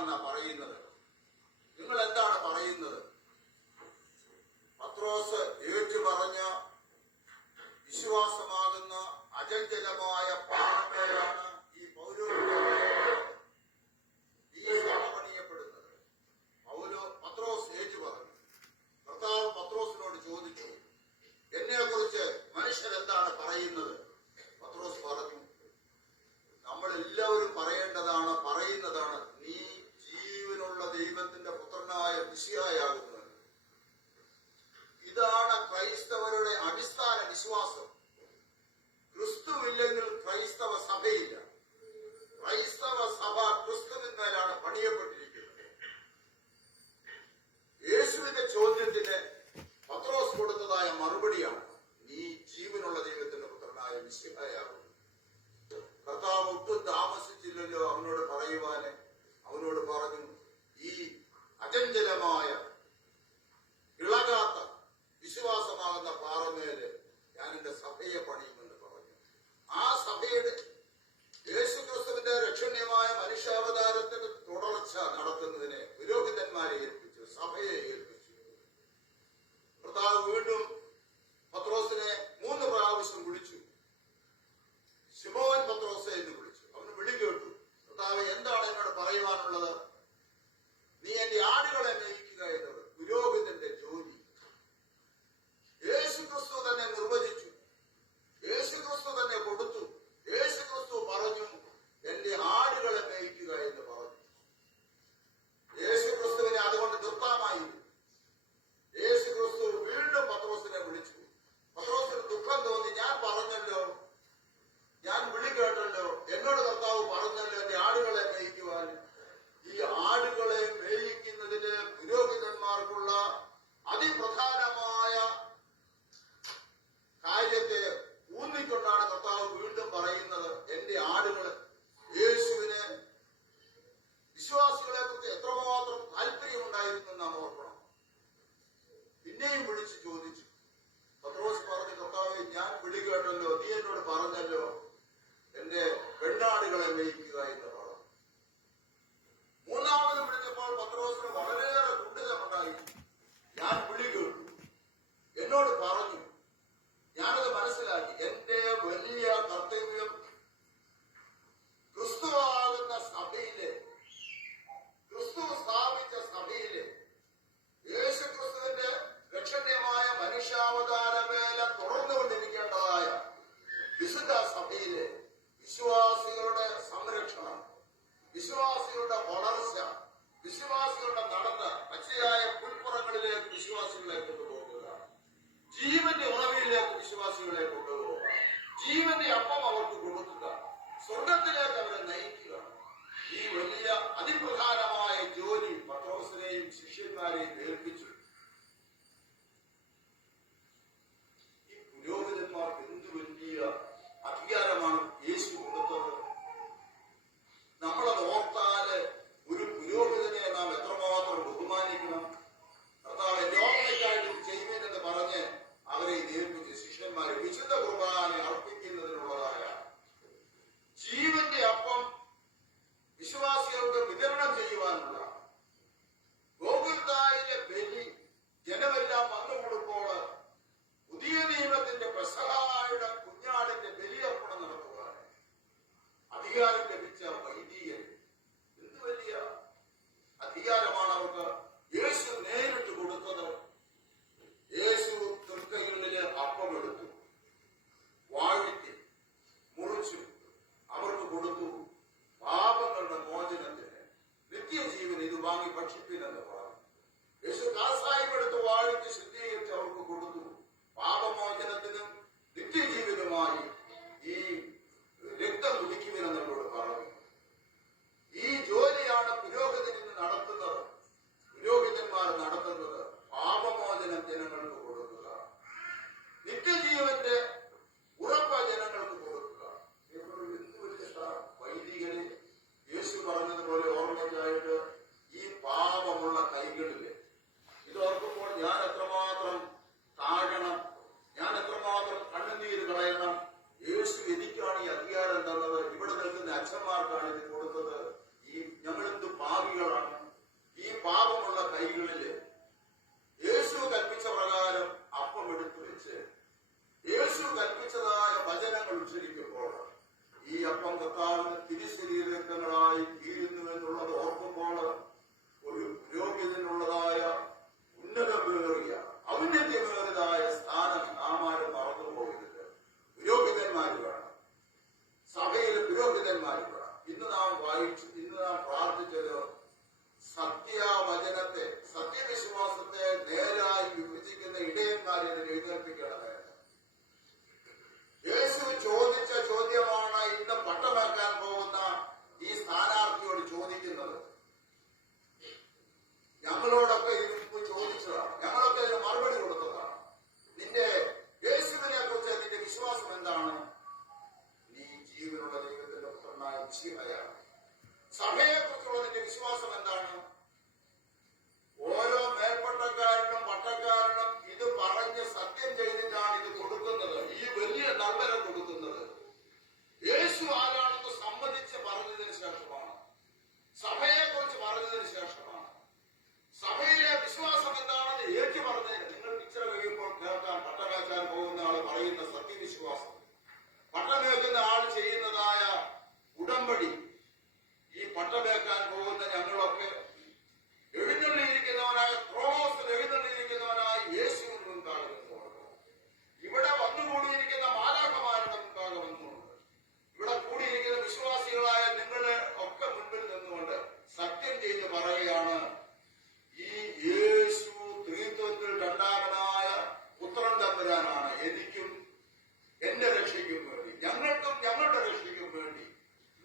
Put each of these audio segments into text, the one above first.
എന്താണെന്നാ പറയുന്നത്? നിങ്ങൾ എന്താണ് പറയുന്നത്? പത്രോസ് ഏറ്റു പറഞ്ഞ വിശ്വാസമാകുന്ന അചഞ്ചലമായ പാറമേലാണ് ഈ ഈ സഭ പണിയപ്പെടുന്നത്. പത്രോസ് ഏറ്റു പറഞ്ഞു. കർത്താവ് പത്രോസിനോട് ചോദിച്ചു, എന്നെ കുറിച്ച് മനുഷ്യരെന്താണ് പറയുന്നത്? പത്രോസ് പറഞ്ഞു, നമ്മളെല്ലാവരും പറയുന്നതാണ് നീ ജീവനുള്ള ദൈവത്തിന്റെ പുത്രനായ മിശിഹായാകുന്നു. ഇതാണ് ക്രൈസ്തവരുടെ അടിസ്ഥാന വിശ്വാസം. ക്രിസ്തുവില്ലെങ്കിൽ ക്രൈസ്തവ സഭയില്ല. ക്രൈസ്തവ സഭ ക്രിസ്തുവിന്മേലാണ് പണിയപ്പെട്ടിരിക്കുന്നത്. യേശുവിന്റെ ചോദ്യത്തിന് പത്രോസ് കൊടുത്തതായ മറുപടിയാണ്, നീ ജീവനുള്ള ദൈവത്തിന്റെ പുത്രനായ മിശിഹായാകുന്നു. കർത്താവ് ഒട്ടും താമസിച്ചില്ലല്ലോ അവനോട് പറയുവാന്. അവനോട് പറഞ്ഞു, ഈ അചഞ്ചലമായ ഇളകാത്ത വിശ്വാസമാകുന്ന പാറമേല് ഞാൻ എന്റെ സഭയെ പണിയുമെന്ന് പറഞ്ഞു. ആ സഭയുടെ യേശുക്രിസ്തുവിന്റെ രക്ഷണീയമായ മനുഷ്യാവതാരത്തിന് തുടർച്ച നടത്തുന്നതിനെ പുരോഹിതന്മാരെ ഏൽപ്പിച്ചു, സഭയെ ഏൽപ്പിച്ചു. കർത്താവ് വീണ്ടും പത്രോസിനെ 3 പ്രാവശ്യം വിളിച്ചു. ശിമോൻ പത്രോസെ എന്ന് വിളിച്ചു. അവന് വിളി കേട്ടു. കർത്താവ്, എന്താണ് എന്നോട് പറയുവാനുള്ളത്? നീ എന്റെ ആടുകളെ നയിക്കുക എന്നത് പുരോഹിതന്റെ ജോലി. യേശുക്രിസ്തു തന്നെ നിർവചിച്ചു, യേശുക്രിസ്തു തന്നെ കൊടുത്തു. യേശുക്രിസ്തു പറഞ്ഞു, എന്റെ ആടുകളെ നയിക്കുക എന്ന് പറഞ്ഞു. യേശുക്രിസ്തുവിനെ അതുകൊണ്ട് നിർത്താമായിരുന്നു. യേശുക്രിസ്തു വീണ്ടും പത്രോസിനെ വിളിച്ചു. പത്രോസിന് ദുഃഖം തോന്നി. ഞാൻ പറഞ്ഞല്ലോ, ഞാൻ വിളി കേട്ടല്ലോ, എന്നോട് കർത്താവ് പറഞ്ഞല്ലോ എന്റെ ആടുകളെ മേയിക്കുവാൻ. ഈ ആടുകളെ മേയിക്കുന്നതിന് പുരോഹിതന്മാർക്കുള്ള അതിപ്രധാനമായ കാര്യത്തെ ഊന്നിക്കൊണ്ടാണ് കർത്താവ് വീണ്ടും പറയുന്നത്, എന്റെ ആടുകളെ. യേശുവിന് വിശ്വാസികളെ കുറിച്ച് എത്രമാത്രം താല്പര്യമുണ്ടായിരുന്നു നാം ഓർക്കണം. പിന്നെയും വിളിച്ചു ചോദിച്ചു. പത്രോസ് പറഞ്ഞു, കർത്താവേ, ഞാൻ വിളി കേട്ടല്ലോ, നീ എന്നോട് പറഞ്ഞല്ലോ എന്റെ പെണ്ണാടുകളെ മേയിക്കുക എന്ന് പറഞ്ഞു. മൂന്നാമത് വിളിച്ചപ്പോൾ പത്രോസിന് വളരെയേറെ കുണ്ഠിതമുണ്ടായി. ഞാൻ വിളി കേട്ടു, എന്നോട് പറഞ്ഞു, ഞാനത് മനസ്സിലാക്കി. എന്റെ വലിയ കർത്തവ്യം ക്രിസ്തുവാകുന്ന സഭയിലെ, ക്രിസ്തു സ്ഥാപിച്ച സഭയിലെ യേശുക്രിസ്തുവിന്റെ രക്ഷണീയമായ മനുഷ്യാവതാര വേല തുടർന്നുകൊണ്ടിരിക്കേണ്ടതായ വിശുദ്ധ സഭയിലെ വിശ്വാസികളുടെ സംരക്ഷണം, വിശ്വാസികളുടെ വളർച്ച, വിശ്വാസികളുടെ നടന്ന് പച്ചയായ പുൽപ്പുറങ്ങളിലേക്ക് വിശ്വാസികളെ കൊണ്ടുപോകുക, ജീവന്റെ ഉറവിലേക്ക് വിശ്വാസികളെ കൊണ്ടുപോകുക, ജീവന്റെ അപ്പം അവർക്ക് കൊടുക്കുക, സ്വർഗത്തിലേക്ക് അവരെ നയിക്കുക. ഈ വലിയ അതിപ്രധാനമായ ജോലി പത്രോസിനെയും ശിഷ്യന്മാരെയും ഏൽപ്പിച്ചു. ഈ പുരോഹിതന്മാർക്ക് എന്ത് വലിയ അധികാരമാണ് യേശു കൊടുത്തത്. നമ്മളത് ഓർത്താല് ഒരു പുരോഹിതനെ നാം എത്രമാത്രം ബഹുമാനിക്കണം. കർത്താവ് ലോകത്തേക്കായിട്ട് ചെയ്യുന്നതെന്ന് പറഞ്ഞ് അവരെ ഏൽപ്പിച്ച് ശിഷ്യന്മാരെ വിശുദ്ധ കുർബാന അർപ്പിക്കുന്നതിനുള്ളതായ ജീവന്റെ അപ്പം വിശ്വാസികൾക്ക് വിതരണം ചെയ്യുവാനുള്ള ഗോകുൽത്തായിലെ ബലി ജനത്തെ, സത്യവിശ്വാസത്തെ നേരായി വിഭജിക്കുന്ന ഇടയന്മാരെ എഴുന്നേൽപ്പിക്കണമേ. യേശു ചോദിച്ച ചോദ്യമാണ് ഇന്ന് പട്ടമേക്കാൻ പോകുന്ന ഈ സ്ഥാനാർത്ഥിയോട് ചോദിക്കുന്നത്. ഞങ്ങളോടൊക്കെ ഇത് ചോദിച്ചതാണ്, ഞങ്ങളൊക്കെ ഇതിന് മറുപടി കൊടുത്തതാണ്. നിന്റെ യേശുവിനെ കുറിച്ച് നിന്റെ വിശ്വാസം എന്താണ്? നീ ജീവനുള്ള ദൈവത്തിന്റെ പുത്രനായ മിശിഹായാണ്. സഭയെ കുറിച്ചുള്ള നിന്റെ വിശ്വാസം എന്താണ്? ഓരോ മേൽപ്പട്ടക്കാരനും പട്ടക്കാരനും ഇത് പറഞ്ഞ് സത്യം ചെയ്തിട്ടാണ് ഇത് കൊടുക്കുന്നത്, ഈ വലിയ നമ്പരം കൊടുക്കുന്നത്. യേശു ആരാണെന്ന് സമ്മതിച്ച് പറഞ്ഞതിന് ശേഷമാണ്, സഭയെ കുറിച്ച് പറഞ്ഞതിന് ശേഷമാണ്. സഭയിലെ വിശ്വാസം എന്താണെന്ന് ഏറ്റു പറഞ്ഞതിന് നിങ്ങൾ പിക്ചർ കഴിയുമ്പോൾ കേൾക്കാൻ പട്ടമേക്കാൻ പോകുന്ന ആൾ പറയുന്ന സത്യവിശ്വാസം, പട്ടമേക്കുന്ന ആൾ ചെയ്യുന്നതായ ഉടമ്പടി, ഈ പട്ടമേക്കാൻ പോകുന്ന ഞങ്ങളൊക്കെ എഴുന്നള്ളിയിരിക്കുന്നവനായ ക്രോസിൽ എഴുന്നള്ളിയിരിക്കുന്നവനായ യേശുവിന് മുൻപാകെ വന്നുകൊണ്ട്, ഇവിടെ വന്നുകൂടിയിരിക്കുന്ന മാലാഖമാരുടെ മുൻപാകെ വന്നുകൊണ്ട്, ഇവിടെ കൂടിയിരിക്കുന്ന വിശ്വാസികളായ നിങ്ങളെ ഒക്കെ മുൻപിൽ നിന്നുകൊണ്ട് സത്യം ചെയ്ത് പറയുകയാണ്, ഈ യേശു ത്രിത്വത്തിൽ രണ്ടാമനായ പുത്രൻ തമ്പുരാനാണ്. എനിക്കും എന്റെ രക്ഷയ്ക്കും വേണ്ടി, ഞങ്ങൾക്കും ഞങ്ങളുടെ രക്ഷയ്ക്കും വേണ്ടി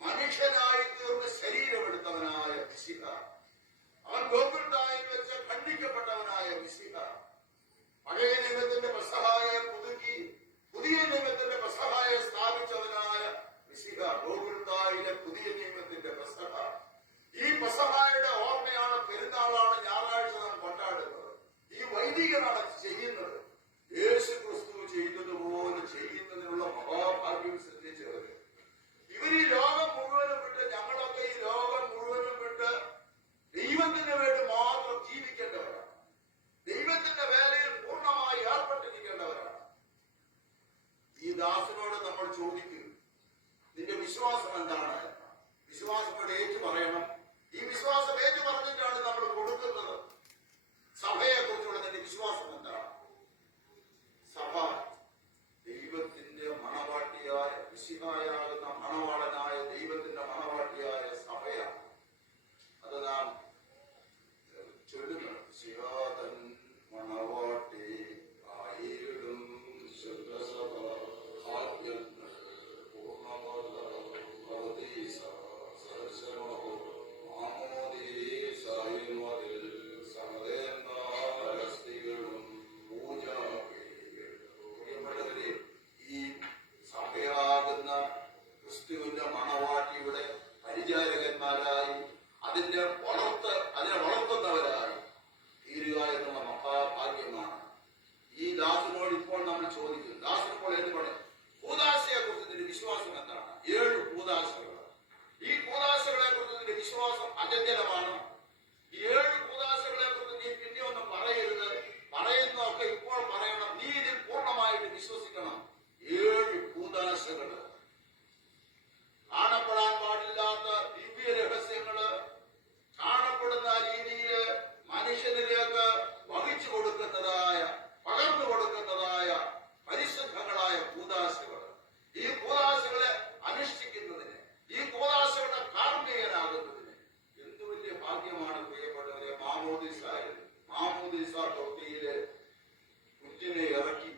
മനുഷ്യനായി തീർന്ന് ശരീരമെടുത്തവനായ മിശിഹ, അവൻ ഗോകുൽത്തായിൽ വെച്ച് ഖണ്ഡിക്കപ്പെട്ടവനായ മിശിഹ, പഴയ നിയമത്തിന്റെ പെസഹായെ പുതുക്കി പുതിയ നിയമത്തിന്റെ പെസഹായെ സ്ഥാപിച്ചവനായ മിശിഹ, ഗോകുൽത്തായിലെ പുതിയ നിയമത്തിന്റെ പെസഹ. ഈ പെസഹായുടെ ഓർമ്മയാണ്, പെരുന്നാളാണ് ഞായറാഴ്ച നാം കൊണ്ടാടുന്നത്. ഈ വൈദികനാണ് ചെയ്യുന്നത്. യേശു ക്രിസ്തു ചെയ്തതുപോലെ ചെയ്യുന്നതിനുള്ള മഹാഭാഗ്യം സിദ്ധിച്ചവര്. ഇവർ ഈ ലോകം മുഴുവനും വിട്ട്, ഞങ്ങളൊക്കെ ഈ ലോകം മുഴുവനും വിട്ട് ദൈവത്തിന് വേണ്ടി മാത്രം ജീവിക്കേണ്ടവരാണ്. ദൈവത്തിന്റെ വേലയിൽ പൂർണ്ണമായി ഏർപ്പെട്ടിരിക്കേണ്ടവരാണ്. ഈ ദാസനോട് നമ്മൾ ചോദിക്കും, നിന്റെ വിശ്വാസം എന്താണ്? വിശ്വാസത്തോടെ ഏറ്റു പറയണം. ഈ വിശ്വാസം ഏറ്റു പറഞ്ഞിട്ടാണ് നമ്മൾ കൊടുക്കുന്നത്. സഭയെ കുറിച്ചുള്ള നിന്റെ വിശ്വാസം എന്താണ്? സഭ ദൈവത്തിന്റെ മണവാട്ടിയായ മിശിഹായാകുന്ന മണവാളനായ ദൈവത്തിന്റെ മണവാട്ടിയായ സഭയാണ്. അത് നാം ചൊല്ലുന്നത്. ശിഹാതൻ മണവാട്ടി ആയിടും ശുദ്ധസഭ ആദ്യങ്ങൾ പൂർണ്ണമത സദർശനവും മാമോദീസായുമതിൽ സമതേന്മാരസ്തികളും പൂജാപ്രിയപ്പെട്ടവരെ, ഈ സഭയാകുന്ന ക്രിസ്തുവിന്റെ മണവാട്ടിയുടെ പരിചാരകന്മാരായി അതിനെ വളർത്തുന്നവരായി തീരുക എന്നുള്ള മഹാഭാഗ്യമാണ്. ഈ ദാസനോട് ഇപ്പോൾ നമ്മൾ ചോദിക്കും, ദാസൻ ഇപ്പോൾ എന്ത് പറയും? കൂദാശയെ കുറിച്ച് നിന്റെ വിശ്വാസം എന്താണ്? 7 കൂദാശകൾ. ഈ കൂദാശകളെ കുറിച്ച് നിന്റെ വിശ്വാസം അചഞ്ചലമാണ്. ഈ 7 കൂദാശകളെ കുറിച്ച് നീ പിന്നെ ഒന്നും പറയരുത്. പറയുന്നതൊക്കെ ഇപ്പോൾ പറയണം. നീ ഇതിൽ പൂർണ്ണമായിട്ട് വിശ്വസിക്കണം. 7 കൂദാശകള്, കാണപ്പെടാൻ പാടില്ലാത്ത ദിവ്യ രഹസ്യങ്ങള്, കാണപ്പെടുന്ന രീതിയിൽ മനുഷ്യനിലേക്ക് വഹിച്ചു കൊടുക്കുന്നതായ, പകർന്നു കൊടുക്കുന്നതായ പരിശുദ്ധങ്ങളായ കൂദാശകൾ. ഈ കൂദാശകളെ അനുഷ്ഠിക്കുന്നതിന്, ഈ കൂദാശകളുടെ കാർമ്മികനാകുന്നതിന് എന്തു വലിയ ഭാഗ്യമാണ് പ്രിയപ്പെട്ടവരെ. മാമോദീസ തൊട്ടിയില് കുഞ്ഞിനെ ഇറക്കി,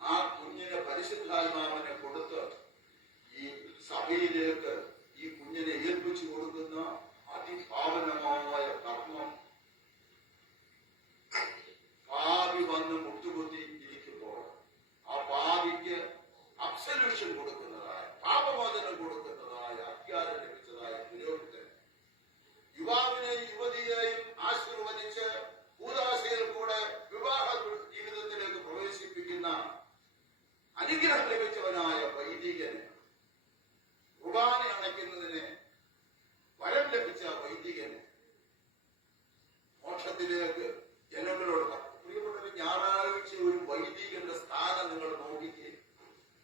ആ കുഞ്ഞിനെ പരിശുദ്ധാത്മാവിനെ കൊടുത്ത് ഈ സഭയിലേക്ക് ഈ കുഞ്ഞിനെ ഏൽപ്പിച്ചു കൊടുക്കുന്ന അതിപാവനമായ കർമ്മം. പാപി വന്ന് മുട്ടുകുത്തി ഇരിക്കുമ്പോൾ ആ പാപിക്ക് അബ്സല്യൂഷൻ കൊടുക്കുന്നതായ, പാപമോചനം കൊടുക്കുന്നതായ അധികാരം ലഭിച്ചതായ പുരോഹിതൻ യുവാവിനെയും യുവതിയെയും ആശീർവദിച്ച് കൂദാശയിൽ കൂടെ വിവാഹ ജീവിതത്തിലേക്ക് പ്രവേശിപ്പിക്കുന്ന അനുഗ്രഹം ലഭിച്ചവനായ വൈദികന്, കുർബാന അണയ്ക്കുന്നതിന് വരം ലഭിച്ച വൈദികന് മോക്ഷത്തിലേക്ക് ജനങ്ങളോട്. പ്രിയപ്പെട്ടവർ, ഞായറാഴ്ച ഒരു വൈദികന്റെ സ്ഥാനം നിങ്ങൾ നോക്കിക്കേ.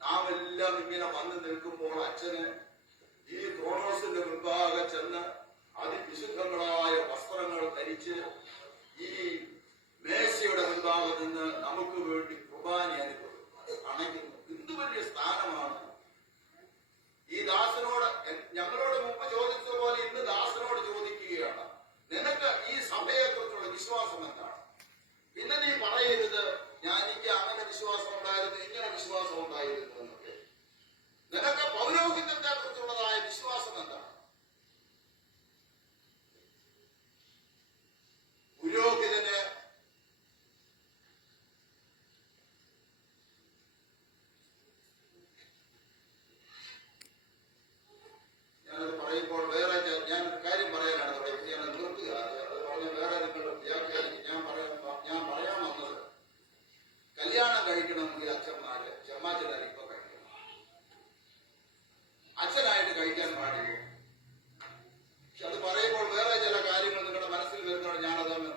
നാം എല്ലാം ഇങ്ങനെ വന്നു നിൽക്കുമ്പോൾ അച്ഛന് ഈ ക്രോണോസിന്റെ മുൻപാകെ ചെന്ന് അതിവിശുദ്ധങ്ങളായ വസ്ത്രങ്ങൾ ധരിച്ച് ഈ മേശയുടെ മുൻപാകെ നിന്ന് നമുക്ക് വേണ്ടി കുർബാന അണയ്ക്കുന്നു. എന്തു വലിയ സ്ഥാനമാണ്. ഈ ദാസനോട്, ഞങ്ങളോട് മുമ്പ് ചോദിച്ചതുപോലെ ഇന്ന് ദാസനോട് ചോദിക്കുകയാണ്, നിനക്ക് ഈ സഭയെ കുറിച്ചുള്ള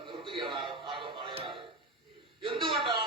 നിർത്തുകയാണ് ആകെ പറയാറ്. എന്തുകൊണ്ടാണ്